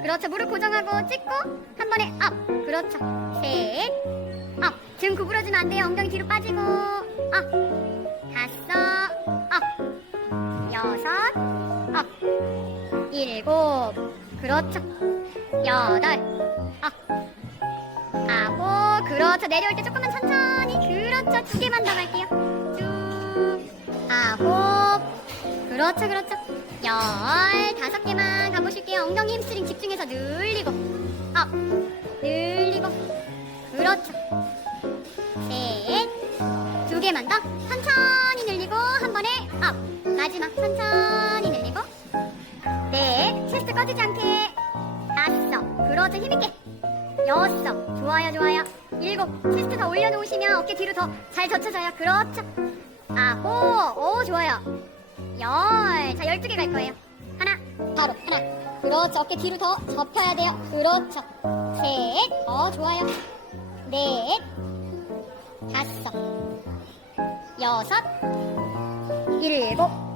그렇죠. 무릎 고정하고 찍고 한 번에 업. 그렇죠. 셋. 업. 등 구부러지면 안 돼요. 엉덩이 뒤로 빠지고 업. 다섯. 업. 여섯. 업. 일곱. 그렇죠. 여덟. 업. 아홉. 그렇죠. 내려올 때 조금만 천천히. 그렇죠. 두 개만 더 갈게요. 쭉. 아홉. 그렇죠, 그렇죠. 열 다섯 개만 가보실게 요. 엉덩이 햄스트링 집중해서 늘리고, 업, 늘리고, 그렇죠. 셋, 두 개만 더 천천히 늘리고 한 번에 업, 마지막 천천히 늘리고, 넷, 체스트 꺼지지 않게, 다섯, 그렇죠 힘있게, 여섯, 좋아요, 좋아요. 일곱, 체스트 더 올려놓으시면 어깨 뒤로 더 잘 젖혀져요. 그렇죠. 아홉, 오 좋아요. 열. 자, 열두 개 갈 거예요. 하나, 바로, 하나. 그렇죠. 어깨 뒤로 더 접혀야 돼요. 그렇죠. 셋. 어, 좋아요. 넷. 다섯. 여섯. 일곱.